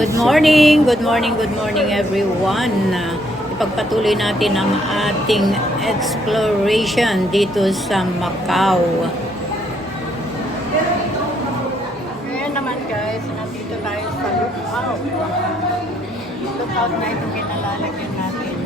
Good morning everyone. Ipagpatuloy natin ang ating exploration dito sa Macau. Ngayon naman guys, nandito tayo sa lookout. Lookout na itong kinalalagyan natin.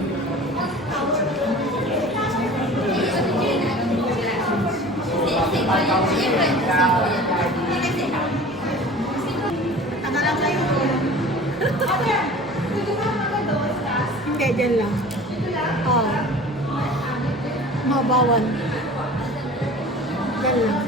Hindi, dyan lang. Oo. Mabawan. Dyan lang.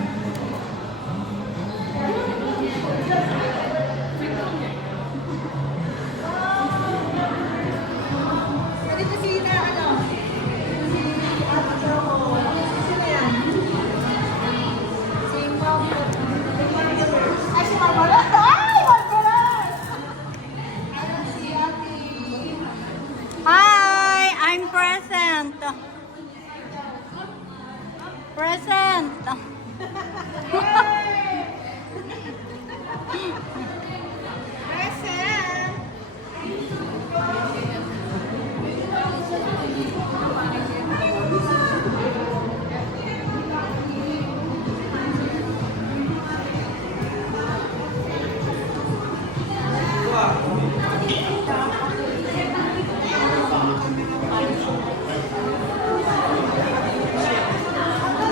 Hi, I'm present. Present.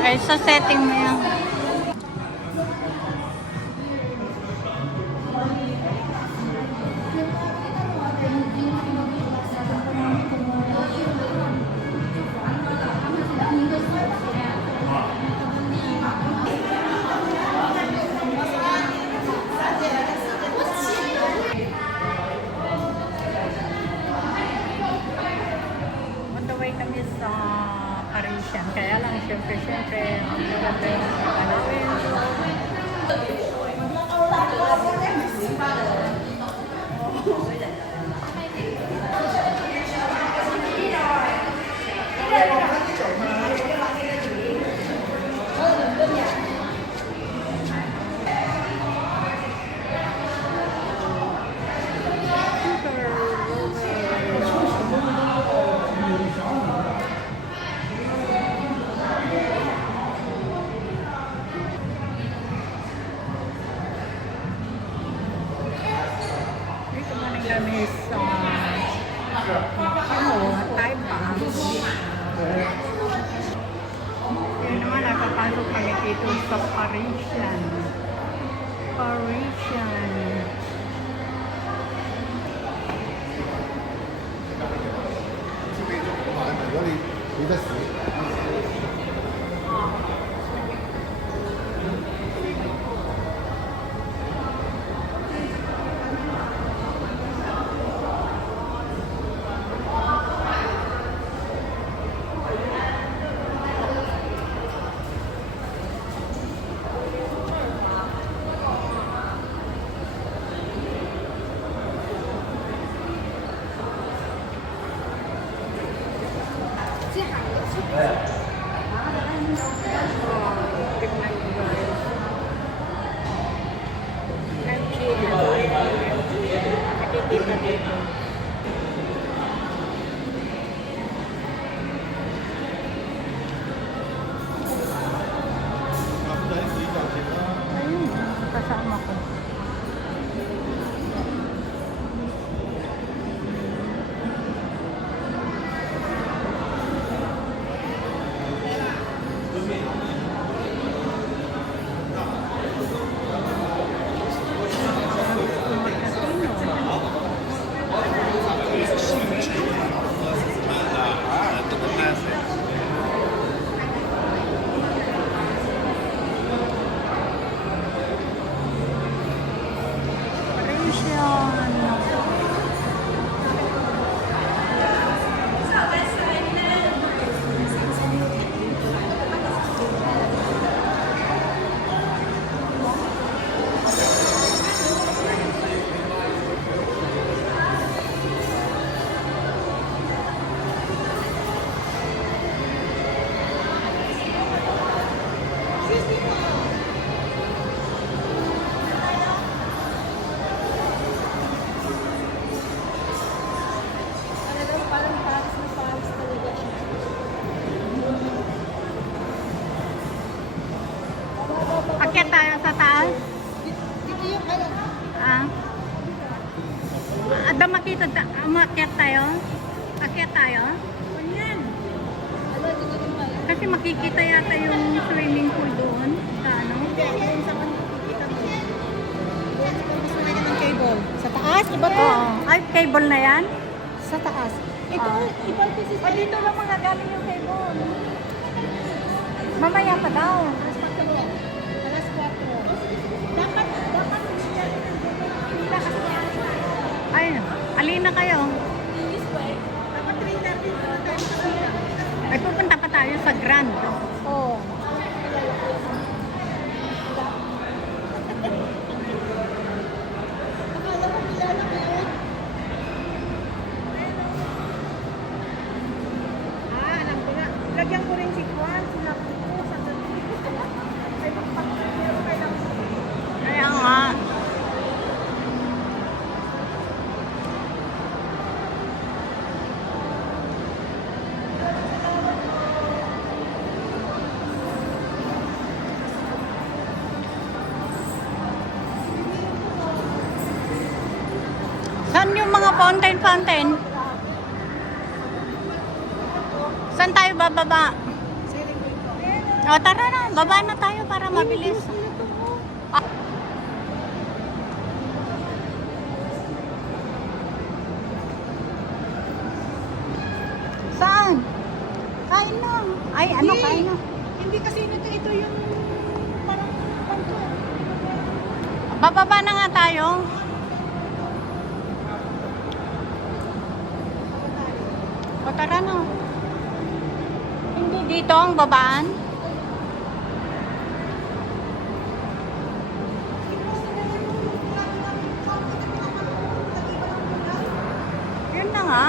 Ay, sa setting mo yan. On the way kami sa Parisian. Kaya lang, syempre, ang maganda yung panawin. Kami sa Taipa. Yun naman, nakapasok kami dito sa Parisian. Ayun, kasama ko. Ada makita, umakyat tayo? Akyat tayo? Ganyan. Kasi makikita yata yung swimming pool doon. Sa ano? Hindi, yun sa makikita mo. Doon sa gusto na ng cable. Sa taas, iba to. Oo. Ay, cable na yan? Sa taas. Ito, ibang pieces. O, dito lang mga galing yung cable. Mamaya pa daw. Alas 4. Dapat Ay, alin na kayo? dapat 3:30 tayo sa sila. Ay, pupunta pa tayo sa Grand. Oo. Akala ko kilala ko yun. Alam ko na. Lagyan ko rin si Juan. Sinabi ko sa ay magpapakero kayo. Kaya nga. Saan yung mga fountain? Saan tayo bababa? O, tara na. Baba na tayo para mabilis. Saan? Kain na. Ay, ano Hindi. kain na? Hindi kasi ito yung parang kanto. Bababa na nga tayo. O, tara na. Hindi dito ang babaan. Yun na nga.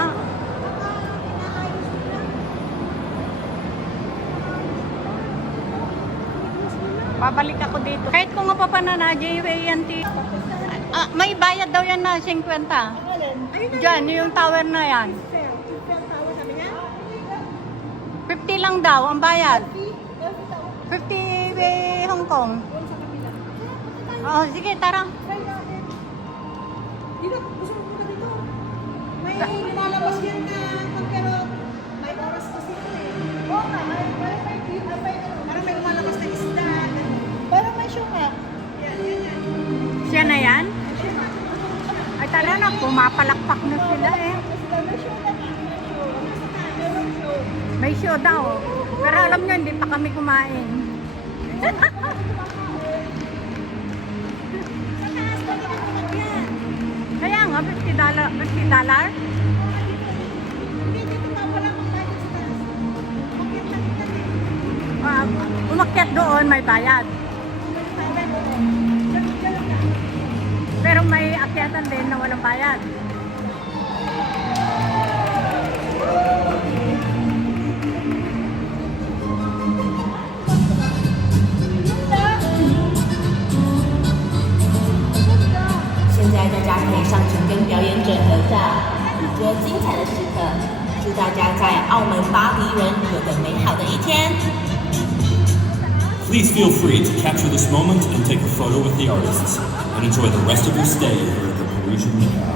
Babalik ako dito. Kahit kung nga na JWNT. May bayad daw yan na 50. Alin? Ayun na. Diyan, yung tower na yan. Fair. Fair tawa sabi niya. 50 lang daw ang bayad. Elfie tawa. 50 Hong Kong. Doon sa kabila. Oh, sige, tara. Try natin. Dito, gusto mo punta dito. May nilalabas yan na pero may oras kasi ito eh. Oo nga, parang may lumalabas na isda. Parang may show nga. Yan. Siya na yan? Show nga. Ay, tara na. Pumapalakpak na sila eh. May show na. Meron show. May show daw. Pero alam nyo, hindi pa kami kumain. Sa taas, pwede ka naman yan. Kaya nga, $50. $50? Hindi, dito pa, wala kang bayad sa taas. Makyat lang kita eh. Umakyat doon, may bayad. Bayad mo. Diyan lang. Pero may akyatan din na walang bayad.大家可以上前跟表演者合照，捕捉精彩的时刻。祝大家在澳门巴黎人有个美好的一天。 Please feel free to capture this moment and take a photo with the artists, and enjoy the rest of your stay here at the Parisian Macau.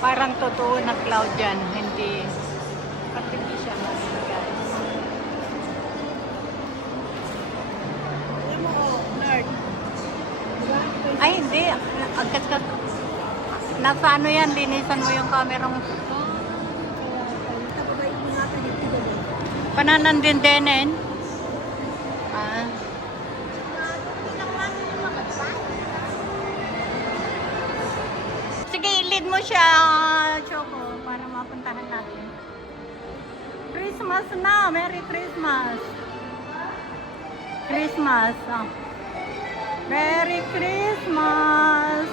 Parang totoo na cloud yan, hindi artificial na yun, guys. Alam mo, nerd. Diba? Ay, hindi. Agkat-kat. Nasa ano yan, linisan mo yung camera mo. Tapabayin mo natin yung ito. Pananandindenen. Ah. Sige, i-lead mo siya, Choco, para mapuntahan natin. Christmas na! Merry Christmas! Christmas! Ah. Merry Christmas!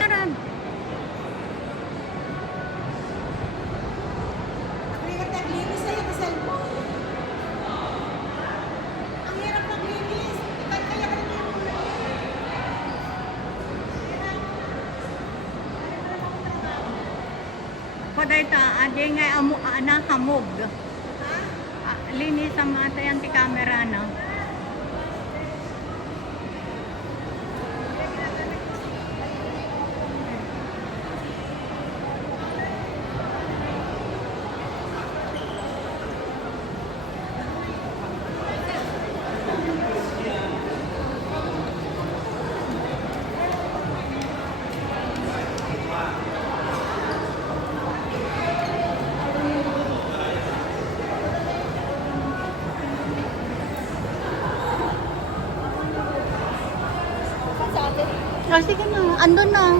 Meron. Ang hirap naglinis sa'yo sa cellphone. Ang hirap naglinis. Kaya ka naman yung Paday ta, adi nga anak hamog. Linis ang mga tayo anti-camera, no? Oh, sige na, andun na.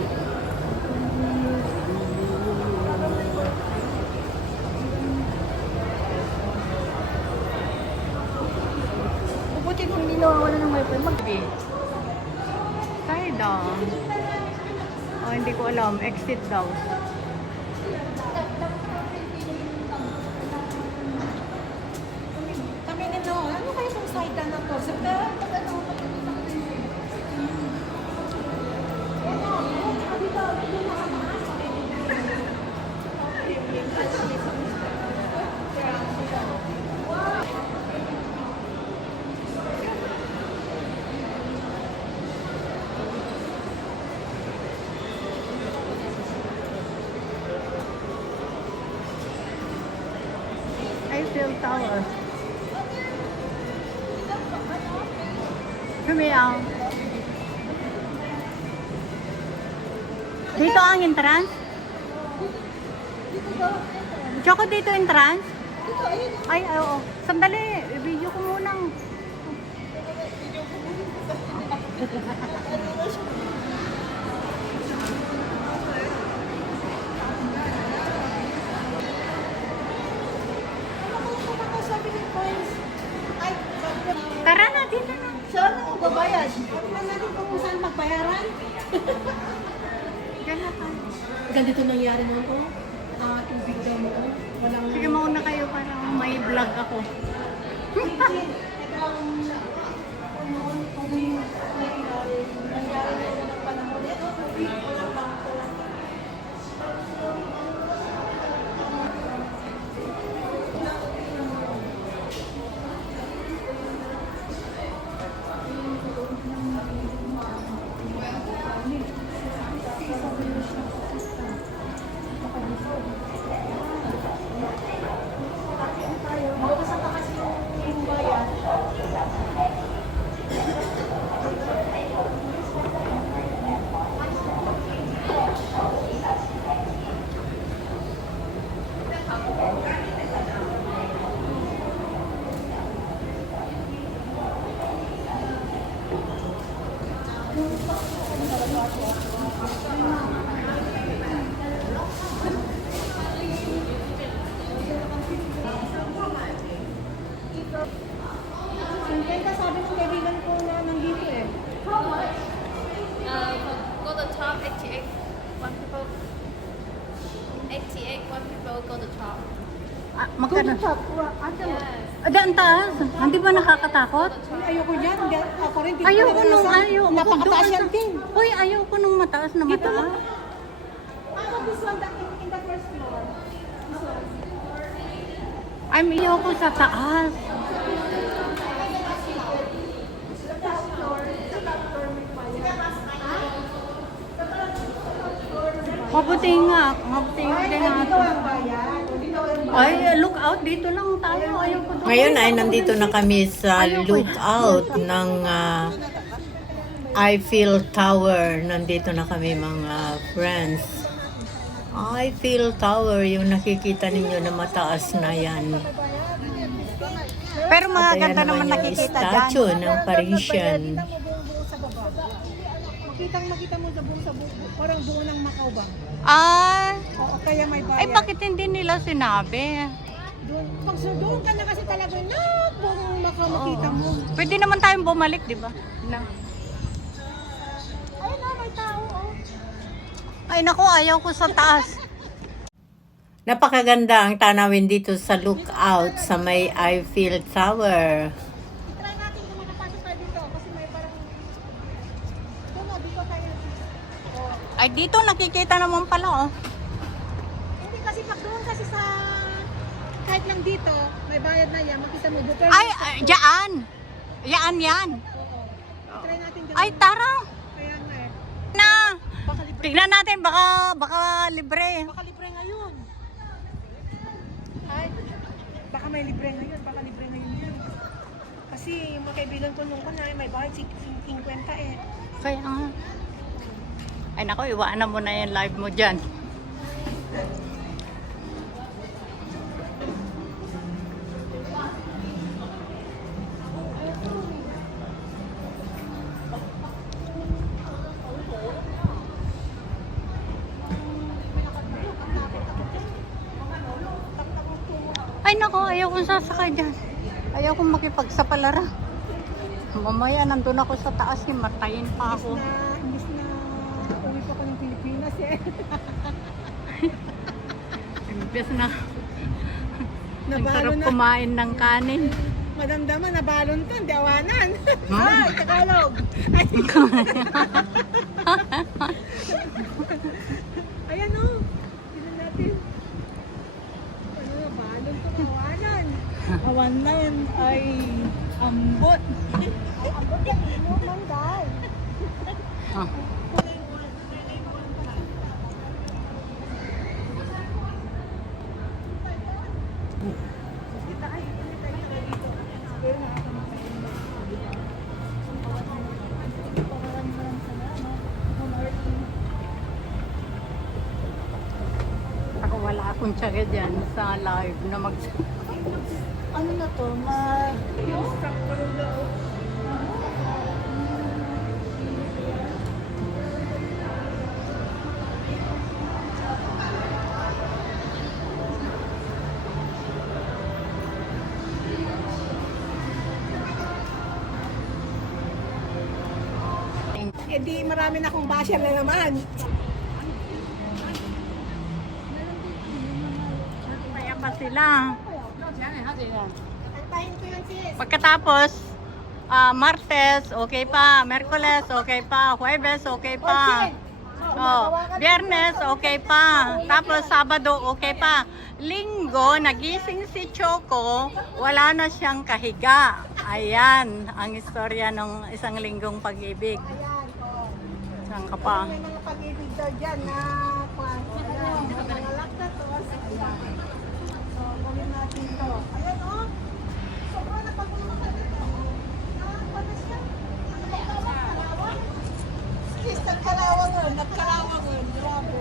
Buti kung hindi nawawala ng wifi. Side daw. Oh, hindi ko alam. Exit daw. Kami nito, ano kayo sa side na to? Sa ano? Eiffel Tower. Kumiyaw. Dito ang entrance? Choco, dito entrance? Ay, oo. Sandali, video ko muna. Tara na, dito na. Saan ako babayad? Tingnan natin kung saan magbayaran. Diyan na tayo. Ganito nangyari mo ko. Tubig daw mo ko. Walang... Sige, mauna kayo para may vlog ako. sabi ng kaibigan ko na nandito eh. Go the top 88. One people. 88. One people go the top. Magkano? Yes. Ang taas. Hindi ba nakakatakot? Ayoko dyan. Ako rin. dito Ayoko talaga nung nasa- ayoko. Napakataas Doon yan, sa- Tin. Uy, ayoko nung mataas na Dito mataas. This one in the first floor. This one. Ayoko sa taas. Mabuti nga. Mabuti nga din Dito natin. ang bayan. Dito ang Ay, look out. Dito lang tayo. Ayoko doon. Ngayon ay nandito na kami sa lookout ng Eiffel Tower. Nandito na kami mga friends. Eiffel Tower, yung nakikita ninyo na mataas na yan. Pero At mga ayan ganda naman yung nakikita dyan. statue ng Parisian. Makita mo sa buong sa buong. Parang buo ng Macau ba? Ah, Oo, kaya may bayan. ay bakit hindi nila sinabi? Doon, pag doon ka na kasi talaga na buong Macau makita mo. Pwede naman tayong bumalik, di ba? No. Ay na, may tao oh. Ay naku, ayaw ko sa taas. Napakaganda ang tanawin dito sa lookout sa may Eiffel Tower. Try natin kung makapasok tayo dito kasi may parang doon oh, dito tayo. Oh. Ay dito nakikita naman pala oh. Hindi kasi pag doon kasi sa kahit lang dito, may bayad na yan, makita mo doon. Ay, diyan. Yan. Oo. Try natin dyan. Ay tara. Kaya nga eh. Na. Baka libre. Tignan natin baka libre. Baka libre ngayon. Ay, baka may libre ngayon. Baka libre ngayon yan. Kasi yung mga kaibigan ko nung kanay, may bayad 50 eh. Kaya nga. Ay naku, iwanan mo na yung live mo dyan. Ay nako, ayaw kong sasakay dyan. Ayaw kong makipagsapalaran. Mamaya nandun ako sa taas, himatayin pa ako. Imbis na uwi pa ko ng Pilipinas eh. Imbes na ang Nabalo sarap na. kumain ng kanin. Madamdaman, nabalon ka, hindi awanan. Hmm? Ay, Tagalog. Ayan o. Tignan natin. Ano, nabalon ka, awanan. Awanan ay ambot. Abot yan, ano, manday. Ah. Ako wala akong tsaga dyan sa live na mag... Ano na to, Eh di marami na akong basya na naman. Kaya pa sila. Antayin ko yun sis. Pagkatapos, Martes, okay pa. Merkules, okay pa. Huwebes, okay pa. Oh, Biyernes, okay pa. Tapos Sabado, okay pa. Linggo, nagising si Choco, wala na siyang kahiga. Ayan, ang istorya ng isang linggong pag-ibig. Ayan, oh. Saan ka pa? May mga pag-ibig daw dyan na mga lactatos. Ayan. So, gawin natin to. Ayan, oh. Sobrang napagulong ka dito. Panas yan. Ano ba kalawang? Sis, nagkalawang yun. Nagkalawang yun. Grabe.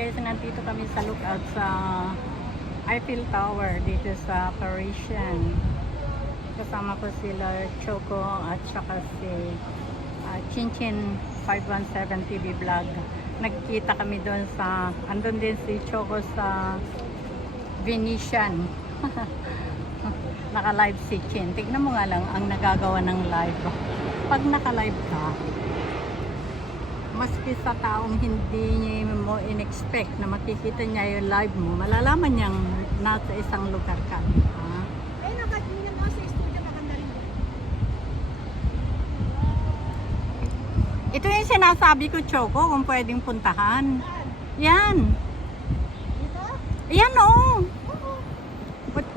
guys, nandito kami sa lookout sa Eiffel Tower dito sa Parisian. Kasama ko sila Choco at saka si Chinchin 517 TV Vlog. Nagkita kami doon sa, andun din si Choco sa Venetian. Naka-live si Chin. Tignan mo nga lang ang nagagawa ng live. Pag naka-live ka, maski sa taong hindi mo in-expect na makikita niya yung live mo, malalaman niyang nasa isang lugar ka. Eh, nakatingin mo sa studio, maganda rin. Ito yung sinasabi ko, Choco, kung pwedeng puntahan. Yan. Dito? Yan, oo.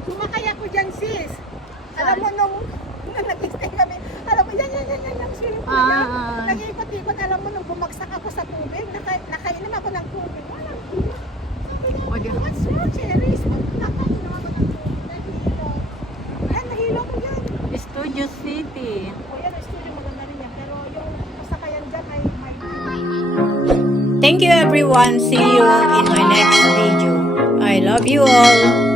Sumakay ako dyan, sis. Alam mo, nung nag-stay kami, alam mo, yan, swimming pool yan. Nag-iikot-ikot, alam mo, nung bumagsak ako sa tubig, nakainom ako ng tubig. Walang O, di- what's wrong, Cherries? Nakainom ako ng tubig. Nahilo. Ayan, nahilo ko dyan. Studio City. O yan, ang studio maganda rin yan. Pero yung pasakayan dyan ay may... Thank you everyone. See you in my next video. I love you all.